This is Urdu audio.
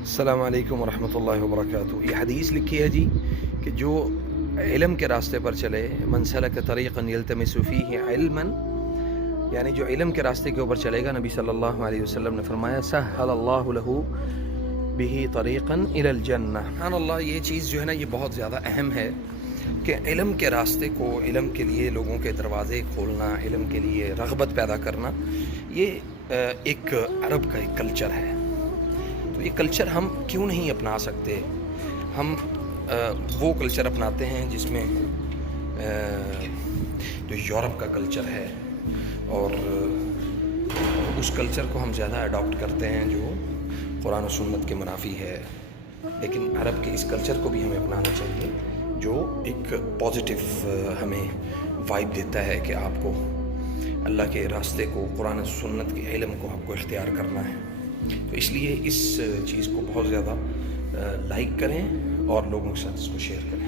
السلام علیکم ورحمۃ اللہ وبرکاتہ۔ یہ حدیث لکھی ہے جی کہ جو علم کے راستے پر چلے، من سلک طریقا یلتمس فیہ علما، یعنی جو علم کے راستے کے اوپر چلے گا، نبی صلی اللہ علیہ وسلم نے فرمایا سہل اللہ لہ بہ طریقا الی الجنہ۔ سبحان اللہ، یہ چیز جو ہے نا، یہ بہت زیادہ اہم ہے کہ علم کے راستے کو، علم کے لیے لوگوں کے دروازے کھولنا، علم کے لیے رغبت پیدا کرنا، یہ ایک عرب کا ایک کلچر ہے۔ تو یہ کلچر ہم کیوں نہیں اپنا سکتے؟ ہم وہ کلچر اپناتے ہیں جس میں جو یورپ کا کلچر ہے، اور اس کلچر کو ہم زیادہ اڈاپٹ کرتے ہیں جو قرآن و سنت کے منافی ہے۔ لیکن عرب کے اس کلچر کو بھی ہمیں اپنانا چاہیے جو ایک پازیٹیو ہمیں وائب دیتا ہے کہ آپ کو اللہ کے راستے کو، قرآن و سنت کے علم کو آپ کو اختیار کرنا ہے۔ تو اس لیے اس چیز کو بہت زیادہ لائک کریں اور لوگوں کے ساتھ اس کو شیئر کریں۔